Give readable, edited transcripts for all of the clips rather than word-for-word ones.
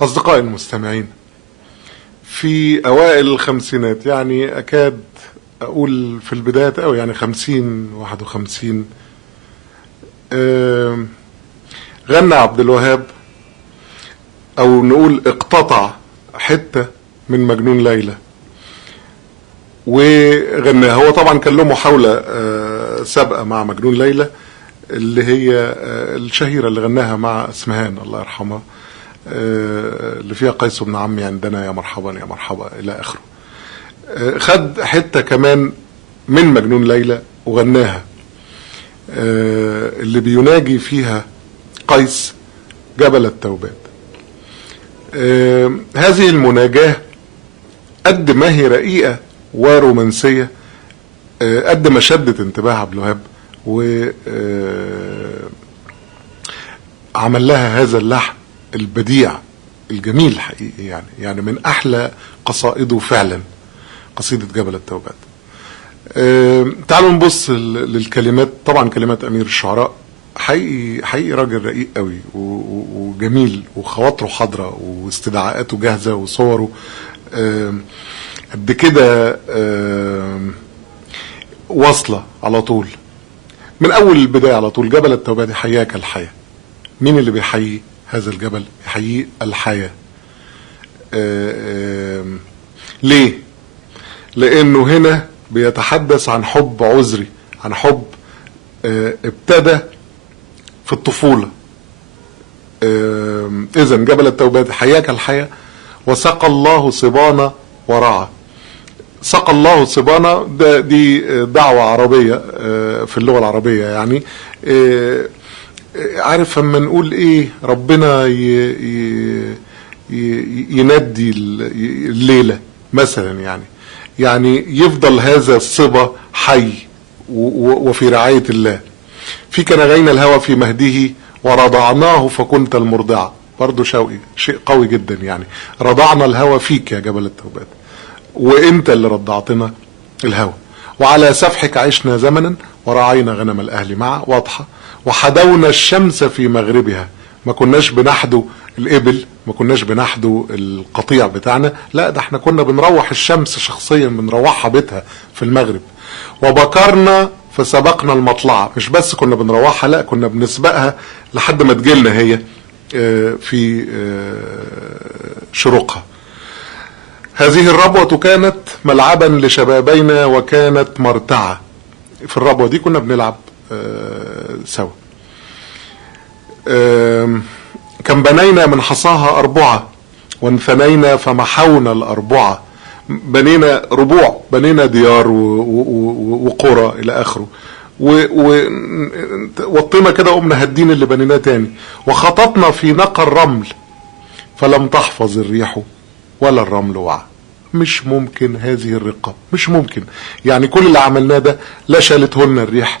أصدقائي المستمعين، في أوائل الخمسينات، يعني أكاد أقول في البداية أو يعني 50 51، غنى عبد الوهاب، أو نقول اقتطع حتة من مجنون ليلى وغناها. هو طبعا كان له محاولة سابقة مع مجنون ليلى، اللي هي الشهيرة اللي غناها مع اسمهان الله يرحمها، اللي فيها قيس بن عمي عندنا يا مرحبا يا مرحبا إلى آخره. خد حتة كمان من مجنون ليلى وغناها، اللي بيناجي فيها قيس جبل التوبات. هذه المناجاة قد ما هي رقيقة ورومانسية، قد ما شدت انتباه عبد الوهاب وعمل لها هذا اللحن البديع الجميل الحقيقي، يعني من أحلى قصائده فعلا قصيدة جبل التوبات. تعالوا نبص للكلمات. طبعا كلمات أمير الشعراء حقيقي راجل رقيق قوي وجميل، وخواطره حاضرة واستدعاءاته جاهزة وصوره قد كده واصلة على طول من أول البداية على طول. جبل التوبات حياك الحياة. مين اللي بيحيي هذا الجبل؟ يحيي الحياة. ليه؟ لأنه هنا بيتحدث عن حب عذري، عن حب ابتدى في الطفولة. إذن جبل التوبات حياك الحياة، وسقى الله صبانا ورعى. سقى الله صبانا، دي دعوة عربية في اللغة العربية، يعني عارف لما نقول ايه، ربنا يندي الليلة مثلا، يعني يفضل هذا الصبا حي وفي رعاية الله. فيك نغينا الهوى في مهده ورضعناه فكنت المرضعة. برضو شوقي شيء قوي جدا، يعني رضعنا الهوى فيك يا جبل التوبات، وانت اللي رضعتنا الهوى. وعلى سفحك عشنا زمنا ورعينا غنم الاهل معا. واضحة. وحدونا الشمس في مغربها. ما كناش بنحدو الابل، ما كناش بنحدو القطيع بتاعنا، لا ده احنا كنا بنروح الشمس شخصيا، بنروحها بيتها في المغرب. وبكرنا فسبقنا المطلعة. مش بس كنا بنروحها، لا كنا بنسبقها لحد ما تجيلنا هي في شروقها. هذه الربوة كانت ملعبا لشبابينا وكانت مرتعة. في الربوة دي كنا بنلعب سوا. كم بنينا من حصاها أربعة وانثنينا فمحونا الأربعة. بنينا ربوع، بنينا ديار وقرى إلى آخره، وطينا كده قمنا هدين اللي بنيناه تاني. وخططنا في نقى الرمل فلم تحفظ الريح ولا الرمل وعى. مش ممكن هذه الرقة، مش ممكن. يعني كل اللي عملناه ده لا شالته لنا الريح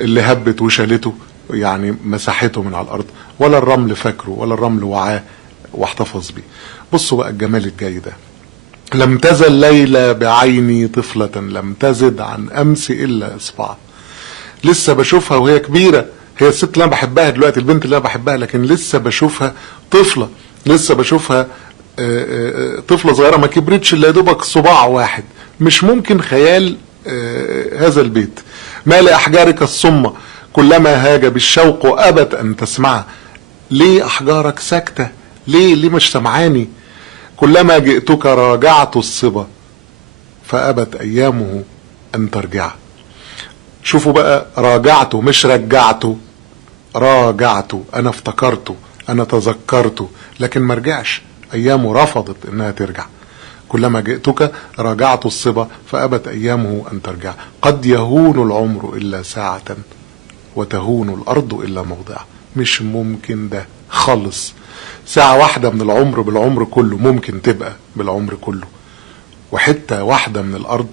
اللي هبت وشالته، يعني مساحته من على الأرض، ولا الرمل فاكره، ولا الرمل وعاه واحتفظ بيه. بصوا بقى الجمال الجاي ده. لم تزل ليلى بعيني طفلة لم تزد عن أمس إلا إصبع. لسه بشوفها وهي كبيرة، هي الست اللي أنا بحبها دلوقتي، البنت اللي أنا بحبها، لكن لسه بشوفها طفلة، لسه بشوفها طفلة صغيرة ما كبرتش إلا دوبك صباع واحد. مش ممكن خيال هذا البيت. ما لأحجارك الصمة كلما هاج بالشوق أبت أن تسمع. ليه أحجارك ساكتة؟ ليه مش سمعاني؟ كلما جئتك راجعت الصبا فأبت أيامه أن ترجع. شوفوا بقى، راجعته مش رجعته، راجعته. أنا افتكرته، أنا تذكرته، لكن ما رجعش. أيامه رفضت أنها ترجع. كلما جئتك راجعت الصبا فأبت أيامه أن ترجع. قد يهون العمر إلا ساعة وتهون الأرض إلا موضع. مش ممكن ده خالص. ساعة واحدة من العمر بالعمر كله ممكن تبقى بالعمر كله، وحتة واحدة من الأرض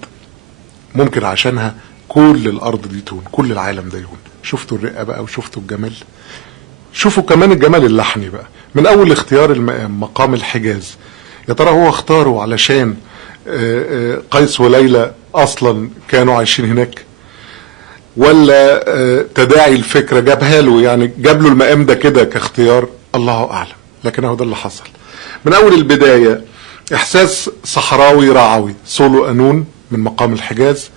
ممكن عشانها كل الأرض دي تهون، كل العالم ده يهون. شفتوا الرقة بقى وشفتوا الجمال. شوفوا كمان الجمال اللحني بقى، من أول اختيار مقام الحجاز. يا ترى هو اختاره علشان قيس وليلى أصلا كانوا عايشين هناك، ولا تداعي الفكرة جابها له، يعني جاب له المقام ده كده كاختيار؟ الله أعلم. لكن اهو ده اللي حصل من اول البداية. احساس صحراوي رعوي، سولو قانون من مقام الحجاز،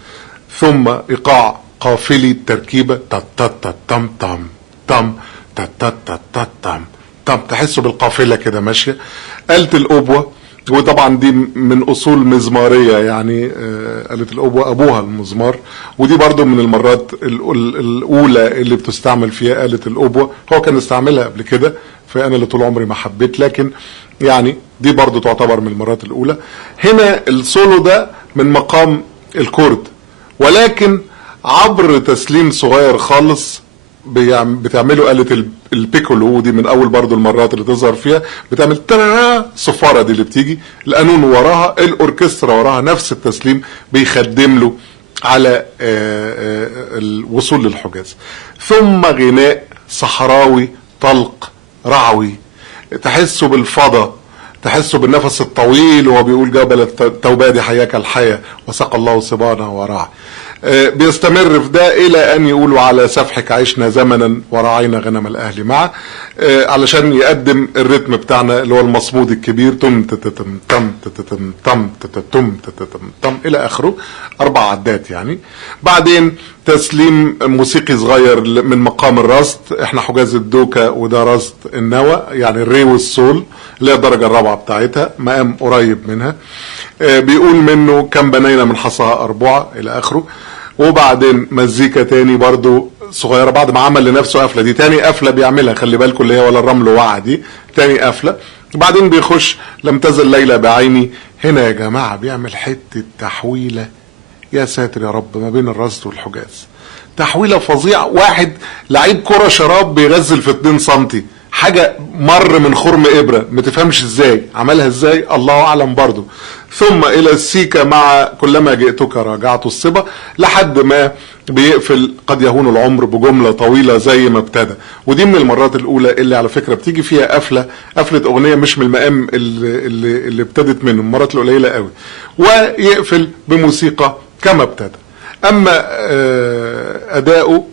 ثم ايقاع قافلي التركيبة تم تم تم تم تم تم تم تم تم، تحسوا بالقافلة كده ماشية. آلة الأوبوة، وطبعا دي من اصول مزماريه، يعني آلة الأوبوة ابوها المزمار، ودي برضو من المرات الاولى اللي بتستعمل فيها آلة الأوبوة. هو كان استعملها قبل كده، فانا اللي طول عمري ما حبيت، لكن يعني دي برضو تعتبر من المرات الاولى. هنا السولو ده من مقام الكورد، ولكن عبر تسليم صغير خالص بتعمله آلة البيكولو، ودي من اول برضو المرات اللي تظهر فيها، بتعمل ترا صفارة دي اللي بتيجي، القانون وراها، الاوركسترا وراها، نفس التسليم بيخدم له على الوصول للحجاز. ثم غناء صحراوي طلق رعوي، تحسوا بالفضا، تحسوا بالنفس الطويل وهو بيقول جبل التوباد حياك الحياة وسقى الله صبانا ورعى. بيستمر في ده الى ان يقولوا على سفحك عشنا زمنا ورعينا غنم الاهل معه، علشان يقدم الريتم بتاعنا اللي هو المصمود الكبير، تم تم تم تم تم تم تم الى اخره، 4 عدات يعني. بعدين تسليم موسيقي صغير من مقام الرصد، احنا حجاز الدوكا وده رصد النوى، يعني الري والسول اللي هي الدرجه الرابعه بتاعتها، مقام قريب منها. بيقول منه كم بنينا من حصاها أربعة الى اخره. وبعدين مزيكا تاني برضو صغيرة، بعد ما عمل لنفسه قفلة، دي تاني قفلة بيعملها، خلي بالكم، اللي هي ولا الرمل وعى، دي تاني قفلة. بعدين بيخش لم تزل ليلى بعيني. هنا يا جماعة بيعمل حتة تحويلة، يا ساتر يا رب، ما بين الرصد والحجاز، تحويلة فظيعة. واحد لعيب كرة شراب بيغزل في 2 سنتي، حاجة مر من خرم إبرة، ما تفهمش ازاي عملها، ازاي الله أعلم برضو. ثم إلى السيكة مع كلما جئتك راجعت الصبا، لحد ما بيقفل قد يهون العمر بجملة طويلة زي ما ابتدى. ودي من المرات الأولى اللي على فكرة بتيجي فيها قفلة أغنية مش من المقام اللي ابتدت منه، المرات القليلة قوي، ويقفل بموسيقى كما ابتدى. أما أداؤه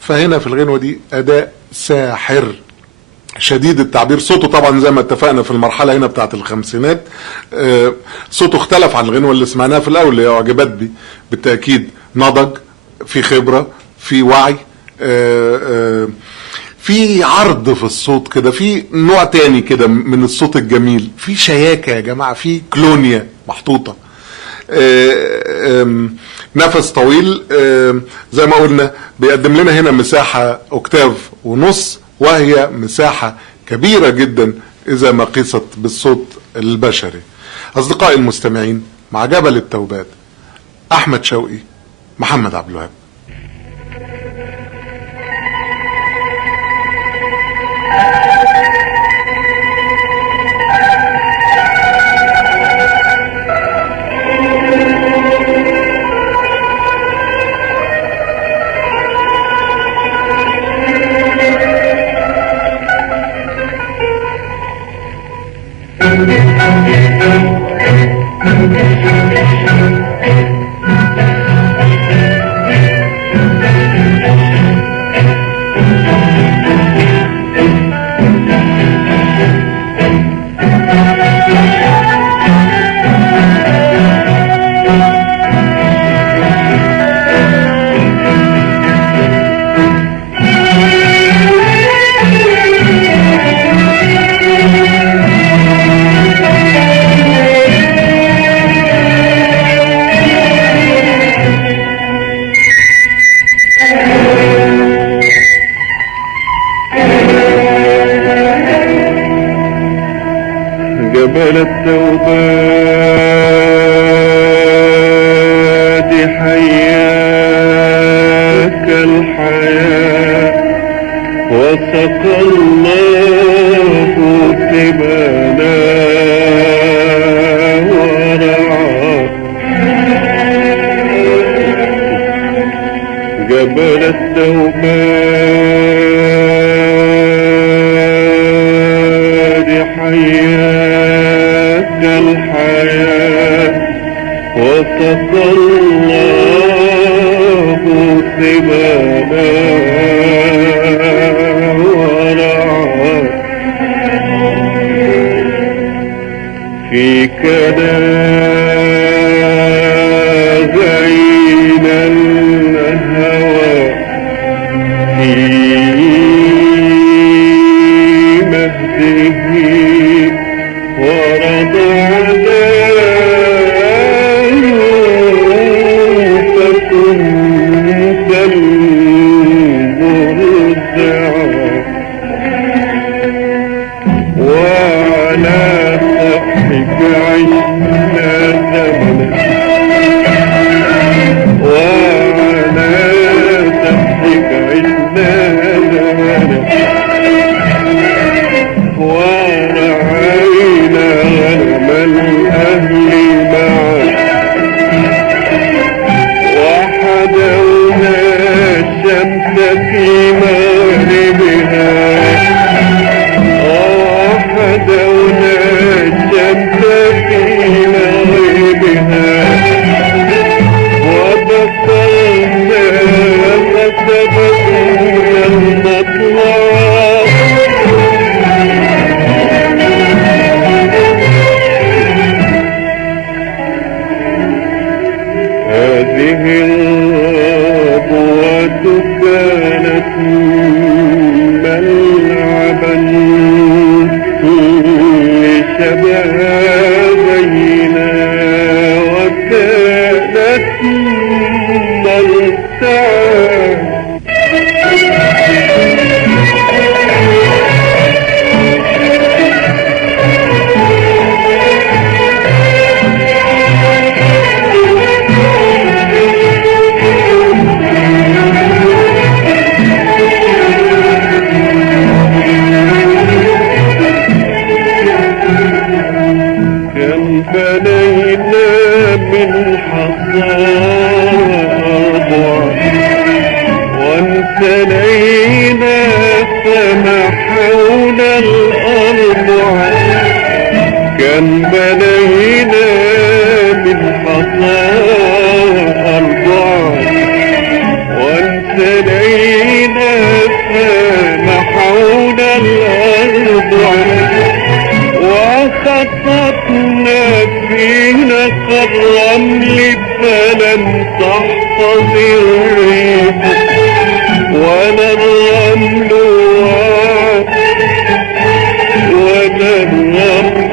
فهنا في الغنوة دي أداء ساحر شديد التعبير. صوته طبعا زي ما اتفقنا في المرحلة هنا بتاعت الخمسينات، صوته اختلف عن الغنوة اللي سمعناها في الأول اللي هي أعجبت بي، بالتأكيد نضج، في خبرة، في وعي، في عرض في الصوت كده، في نوع تاني كده من الصوت الجميل، في شياكة يا جماعة، في كلونيا محطوطة، نفس طويل. زي ما قلنا بيقدم لنا هنا مساحة أكتاف ونص، وهي مساحة كبيرة جدا إذا ما قيست بالصوت البشري. أصدقائي المستمعين، مع جبل التوباد، أحمد شوقي، محمد عبد الوهاب. جبل التوباد حياك الحياة وسقى الله ثبانا ورعاك. جبل التوباد حياك الحياة وسقى الله ثبانا ورعاك. فيك نازعين الهوى في مهده ورضعنا فكنت المرضع وعلى سفحك عشنا زمنا وعلى سفحك عشنا زمنا ورعينا غنم الأهل معا وحدونا الشمس في مغربها وحدونا الشمس في مغربها وبصرنا فسبقنا المطلع هذه الربوة كانت ملعبا لشبابينا وكانت مرتعا كم بنينا من حصارها وانثنينا فمحونا الأرض كم بنينا من حصارها وانثنينا فمحونا الأرض وخططنا في نقى الرمل فلم تحفظ الريح ولا الرمل ولا الرمل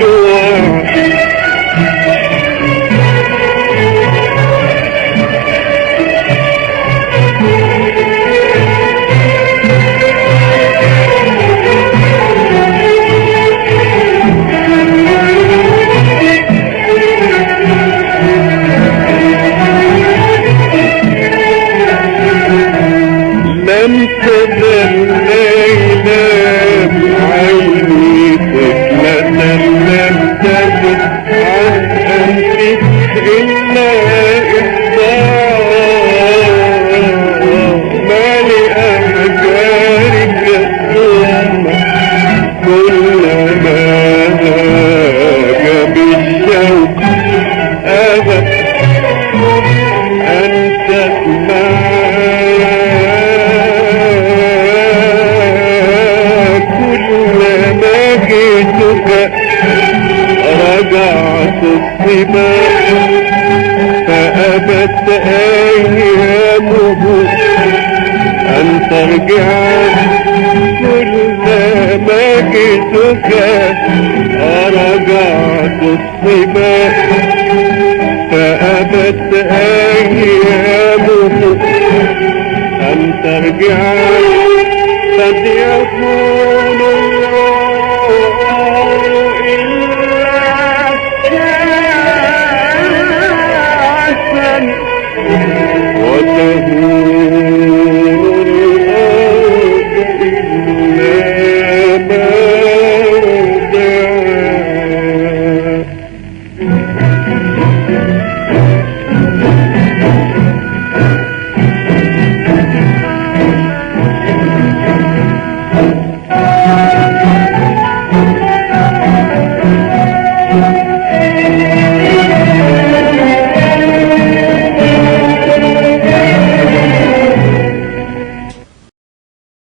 لم تزل ليلى بعيني طفلة لم تزل عن أنفك إلا إصدار ما لأحجارك ثم كلما هاج بالشوق أبت أن تسمع رجعت الصبا فأبت أيامه أن ترجع